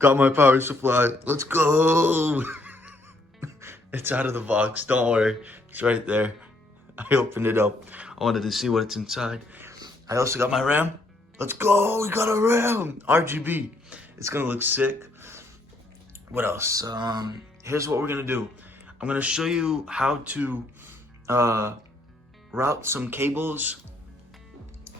Got my power supply. Let's go. It's out of the box. Don't worry. It's right there. I opened it up. I wanted to see what's inside. I also got my RAM. Let's go. We got a RAM. RGB. It's going to look sick. What else? Here's what we're going to do. I'm going to show you how to route some cables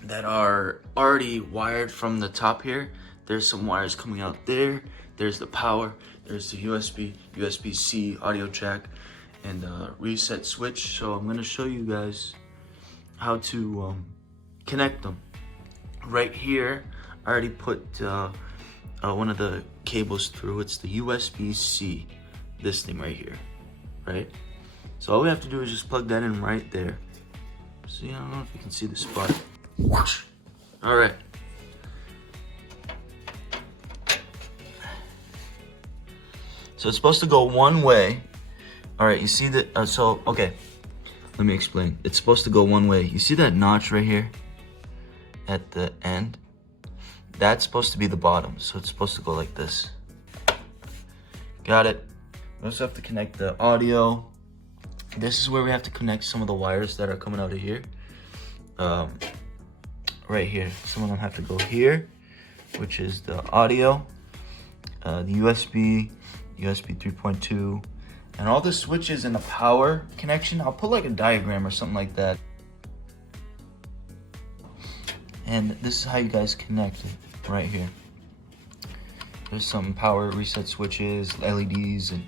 that are already wired from the top here. There's some wires coming out there. There's the power. There's the USB, USB-C audio jack, and reset switch. So I'm gonna show you guys how to connect them. Right here, I already put one of the cables through. It's the USB-C, this thing right here, right? So all we have to do is just plug that in right there. See, I don't know if you can see the spot. All right. So it's supposed to go one way. All right, you see that? Okay, let me explain. It's supposed to go one way. You see that notch right here at the end? That's supposed to be the bottom. So it's supposed to go like this. Got it. We also have to connect the audio. This is where we have to connect some of the wires that are coming out of here. Right here. Some of them have to go here, which is the audio, the USB 3.2, and all the switches and the power connection. I'll put like a diagram or something like that. And this is how you guys connect it right here. There's some power reset switches, LEDs, and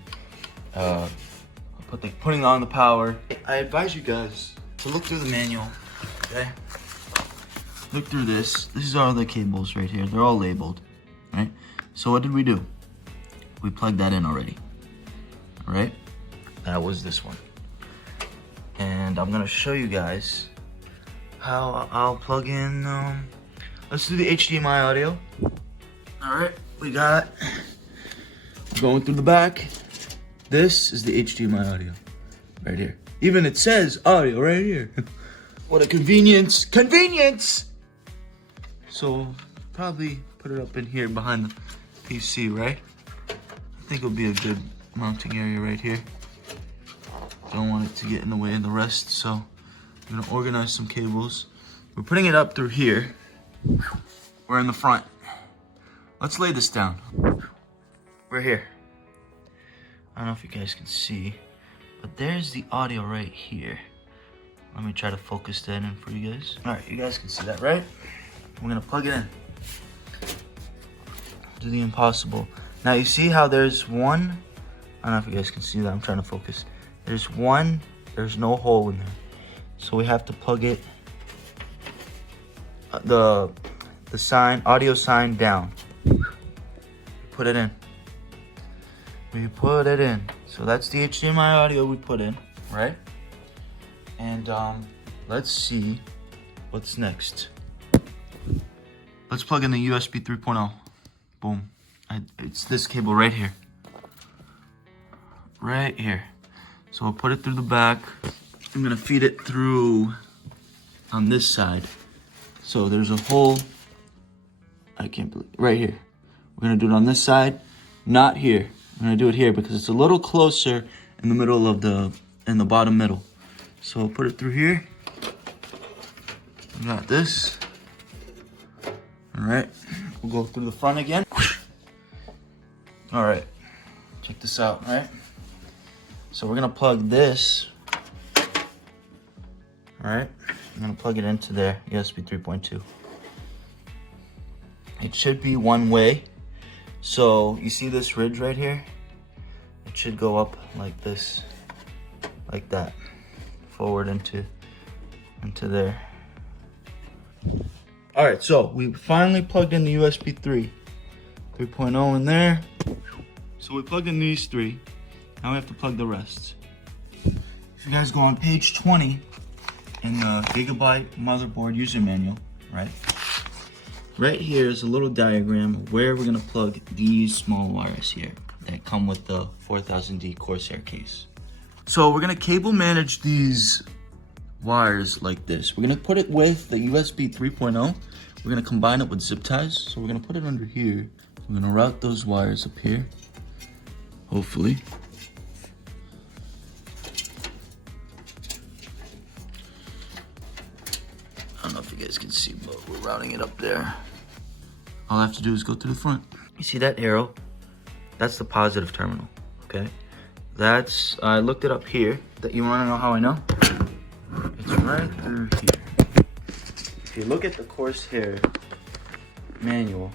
putting on the power. I advise you guys to look through the manual, okay? Look through this. These are the cables right here. They're all labeled, right? So what did we do? We plugged that in already, all right? That was this one. And I'm gonna show you guys how I'll plug in, let's do the HDMI audio. All right, we got, going through the back. This is the HDMI audio, right here. Even it says audio right here. What a convenience, convenience! So, probably put it up in here behind the PC, right? I think it'll be a good mounting area right here. Don't want it to get in the way of the rest, so I'm gonna organize some cables. We're putting it up through here. We're in the front. Let's lay this down. We're here. I don't know if you guys can see, but there's the audio right here. Let me try to focus that in for you guys. All right, you guys can see that, right? We're gonna plug it in. Do the impossible. Now you see how there's one, I don't know if you guys can see that, I'm trying to focus. There's no hole in there. So we have to plug it, the sign, audio sign down. Put it in. We put it in. So that's the HDMI audio we put in, right? And let's see what's next. Let's plug in the USB 3.0. Boom. It's this cable right here. Right here. So I'll put it through the back. I'm gonna feed it through on this side. So there's a hole, I can't believe, right here. We're gonna do it on this side, not here. I'm gonna do it here because it's a little closer in the middle of in the bottom middle. So I'll put it through here. We got this. All right, we'll go through the front again. All right, check this out, right? So we're gonna plug this, all right? I'm gonna plug it into there, USB 3.2. It should be one way. So you see this ridge right here? It should go up like this, like that, forward into there. All right, so we finally plugged in the USB 3.0 in there. So we plugged in these three. Now we have to plug the rest. If you guys go on page 20 in the Gigabyte motherboard user manual, right? Right here is a little diagram of where we're gonna plug these small wires here that come with the 4000D Corsair case. So we're gonna cable manage these wires like this. We're gonna put it with the USB 3.0. We're gonna combine it with zip ties. So we're gonna put it under here. I'm gonna route those wires up here, hopefully. I don't know if you guys can see, but we're routing it up there. All I have to do is go to the front. You see that arrow? That's the positive terminal, okay? That's, I looked it up here. That you wanna know how I know? It's right through here. If you look at the Corsair manual,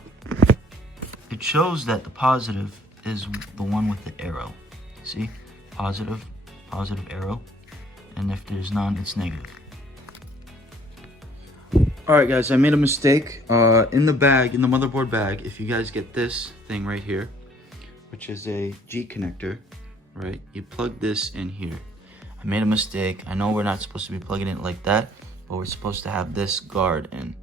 it shows that the positive is the one with the arrow. See? Positive, positive arrow. And if there's none, it's negative. Alright guys, I made a mistake. In the bag, in the motherboard bag, if you guys get this thing right here, which is a G connector, right? You plug this in here. I made a mistake. I know we're not supposed to be plugging it like that, but we're supposed to have this guard in.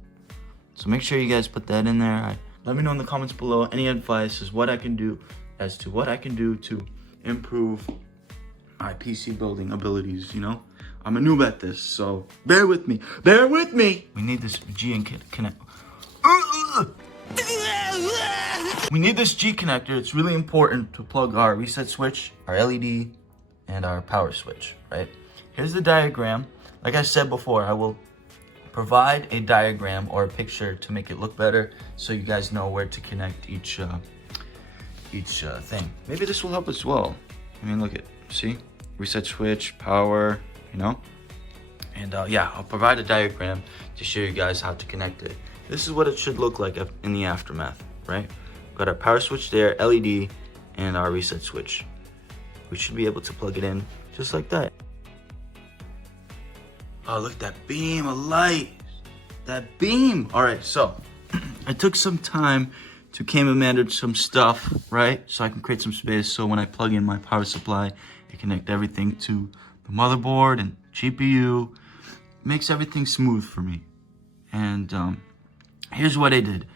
So make sure you guys put that in there. Let me know in the comments below any advice as to what I can do to improve my PC building abilities, you know? I'm a noob at this, so bear with me. Bear with me! We need this G and connect. We need this G connector. It's really important to plug our reset switch, our LED, and our power switch, right? Here's the diagram. Like I said before, I will provide a diagram or a picture to make it look better so you guys know where to connect each thing. Maybe this will help as well. I mean, look at, see? Reset switch, power, you know? And yeah, I'll provide a diagram to show you guys how to connect it. This is what it should look like in the aftermath, right? Got our power switch there, LED, and our reset switch. We should be able to plug it in just like that. Oh, look at that beam of light. That beam. All right, so I took some time to came and manage some stuff, right? So I can create some space so when I plug in my power supply, I connect everything to the motherboard and GPU. Makes everything smooth for me. And here's what I did.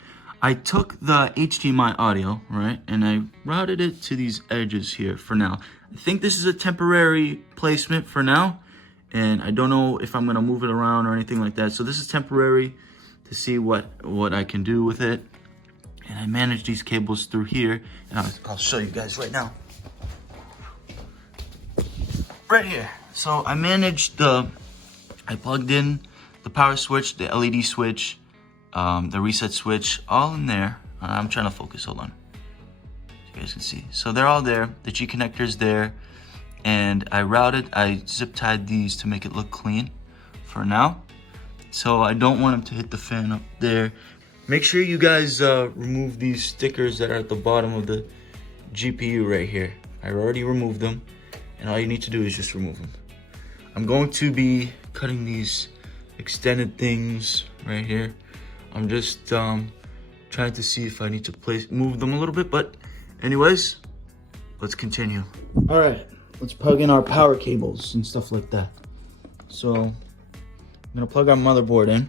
I took the HDMI audio, right, and I routed it to these edges here for now. I think this is a temporary placement for now, and I don't know if I'm gonna move it around or anything like that. So this is temporary to see what I can do with it. And I manage these cables through here, and I'll show you guys right now. Right here. So I managed I plugged in the power switch, the LED switch, the reset switch, all in there. I'm trying to focus, hold on. So you guys can see. So they're all there, the G connector's there, and I zip tied these to make it look clean for now. So I don't want them to hit the fan up there. Make sure you guys remove these stickers that are at the bottom of the GPU right here. I already removed them, and all you need to do is just remove them. I'm going to be cutting these extended things right here. I'm just trying to see if I need to move them a little bit, but anyways, let's continue. All right, let's plug in our power cables and stuff like that. So I'm gonna plug our motherboard in.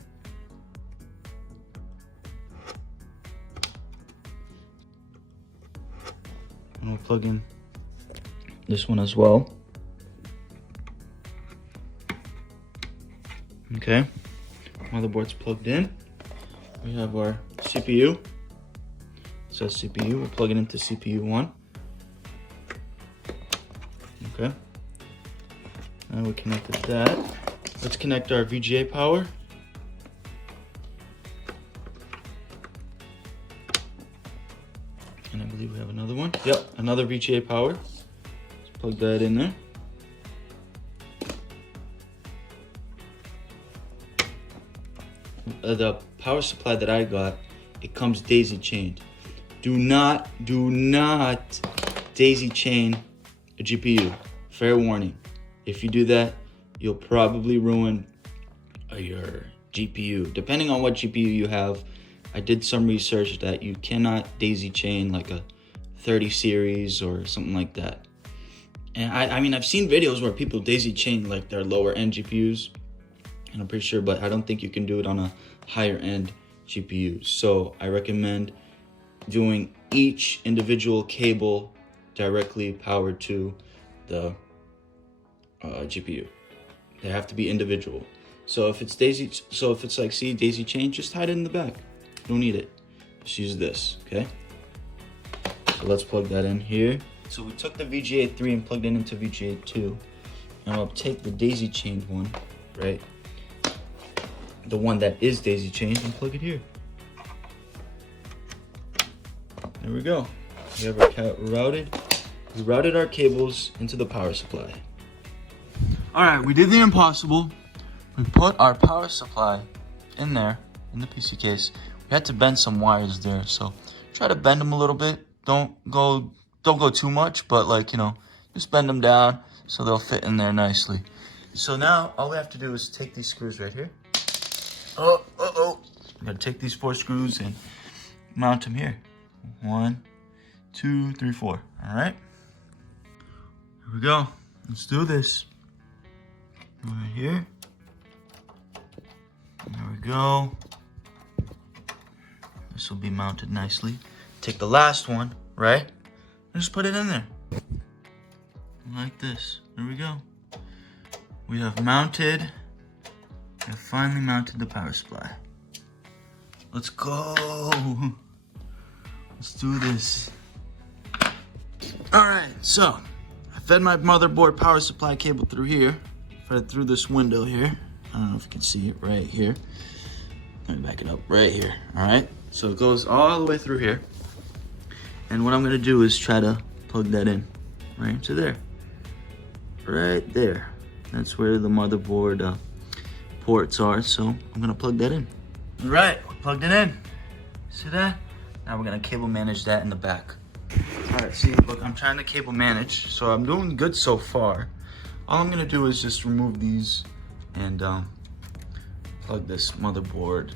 And we'll plug in this one as well. Okay, motherboard's plugged in. We have our CPU. It says CPU, we'll plug it into CPU 1. Okay. Now we connected that. Let's connect our VGA power. And I believe we have another one. Yep, another VGA power. Let's plug that in there. The power supply that I got, it comes daisy chained. Do not daisy chain a GPU. Fair warning. If you do that, you'll probably ruin your GPU. Depending on what GPU you have, I did some research that you cannot daisy chain like a 30 series or something like that. And I mean, I've seen videos where people daisy chain like their lower end GPUs, and I'm pretty sure, but I don't think you can do it on a higher end GPU. So I recommend doing each individual cable directly powered to the GPU. They have to be individual. So if it's like, see, daisy chain, just hide it in the back. You don't need it. Just use this, okay? So let's plug that in here. So we took the VGA 3 and plugged it into VGA 2. And I'll take the daisy chained one, right? The one that is daisy chained, and plug it here. There we go. We have our we routed our cables into the power supply. All right, we did the impossible. We put our power supply in there, in the PC case. We had to bend some wires there, so try to bend them a little bit. Don't go too much, but like, you know, just bend them down so they'll fit in there nicely. So now all we have to do is take these screws right here. Oh. We gotta take these 4 screws and mount them here. 1, 2, 3, 4. All right. Here we go. Let's do this. Right here. There we go. This will be mounted nicely. Take the last one, right? And just put it in there. Like this. There we go. We have finally mounted the power supply. Let's go. Let's do this. All right, so I fed my motherboard power supply cable through here. Fed it through this window here. I don't know if you can see it right here. Let me back it up right here. All right, so it goes all the way through here. And what I'm gonna do is try to plug that in right into there. Right there. That's where the motherboard ports are, so I'm gonna plug that in. All right, we plugged it in. See that? Now we're gonna cable manage that in the back. All right, see, look, I'm trying to cable manage, so I'm doing good so far. All I'm gonna do is just remove these and plug this motherboard,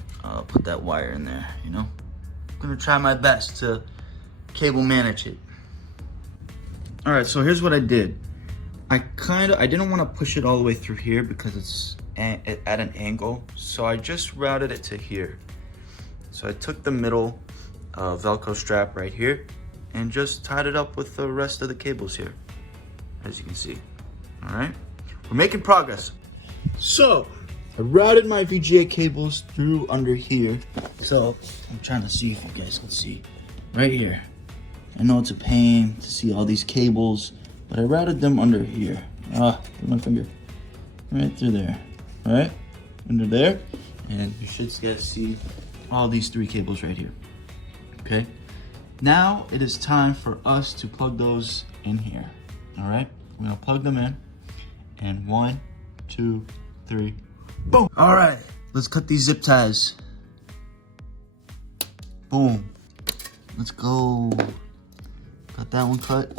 put that wire in there, you know? I'm gonna try my best to cable manage it. All right, so here's what I did. I didn't want to push it all the way through here because it's at an angle, so I just routed it to here. So I took the middle Velcro strap right here and just tied it up with the rest of the cables here, as you can see. All right, we're making progress. So I routed my VGA cables through under here. So I'm trying to see if you guys can see right here. I know it's a pain to see all these cables, but I routed them under here. Put my finger right through there. All right, under there, and you should get to see all these 3 cables right here. Okay, now it is time for us to plug those in here. All right, we're gonna plug them in, and 1, 2, 3, boom. All right, let's cut these zip ties. Boom. Let's go. Got that one cut.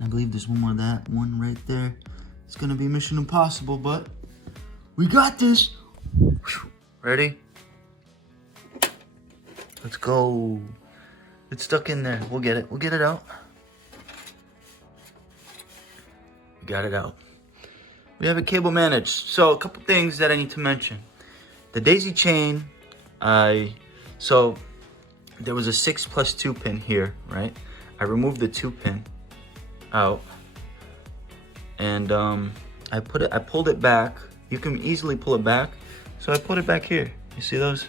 I believe there's one more of that one right there. It's gonna be mission impossible, but we got this. Ready? Let's go. It's stuck in there. We'll get it. We'll get it out. We got it out. We have a cable managed. So a couple things that I need to mention. The daisy chain, so there was a 6+2 pin here, right? I removed the 2 pin out, and I pulled it back. You can easily pull it back, so I put it back here. You see those?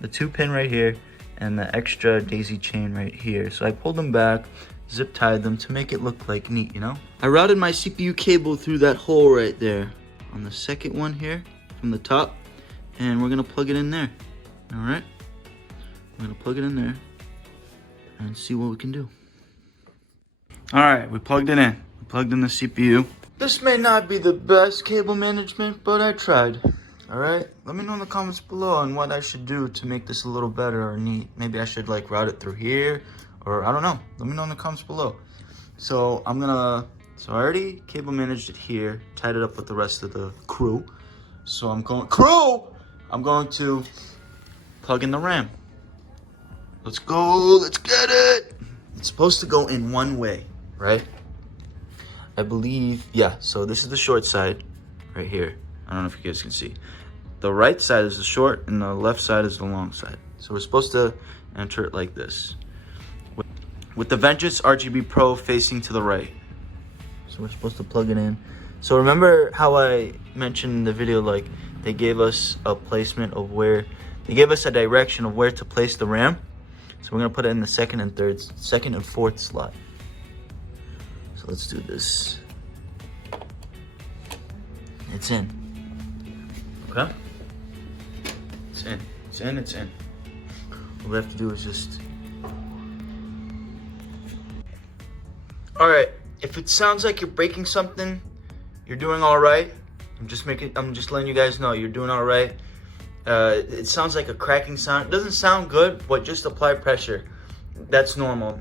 The 2 pin right here and the extra daisy chain right here. So I pulled them back, zip tied them to make it look like neat, you know? I routed my CPU cable through that hole right there on the second one here from the top, and we're gonna plug it in there. All right, we're gonna plug it in there and see what we can do. All right, we plugged it in. We plugged in the CPU. This may not be the best cable management, but I tried. All right, let me know in the comments below on what I should do to make this a little better or neat. Maybe I should like route it through here, or I don't know. Let me know in the comments below. So I already cable managed it here, tied it up with the rest of the crew. So I'm going to plug in the RAM. Let's go, let's get it. It's supposed to go in one way, right? I believe, yeah, so this is the short side right here. I don't know if you guys can see. The right side is the short and the left side is the long side. So we're supposed to enter it like this. With the Vengeance RGB Pro facing to the right. So we're supposed to plug it in. So remember how I mentioned in the video, like they gave us a placement of where, they gave us a direction of where to place the RAM. So we're gonna put it in the second and fourth slot. So let's do this. It's in. Okay? It's in. It's in, it's in. All we have to do is just... Alright, if it sounds like you're breaking something, you're doing alright. I'm just letting you guys know you're doing alright. It sounds like a cracking sound. It doesn't sound good, but just apply pressure. That's normal.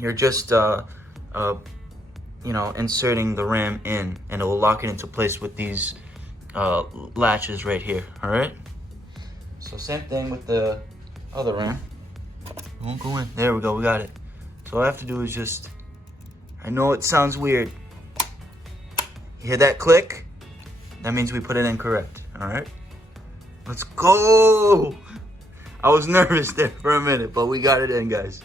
You're just you know, inserting the RAM in, and it will lock it into place with these latches right here. All right. So same thing with the other RAM. It won't go in. There we go. We got it. So all I have to do is just. I know it sounds weird. You hear that click? That means we put it in correct. All right. Let's go. I was nervous there for a minute, but we got it in, guys.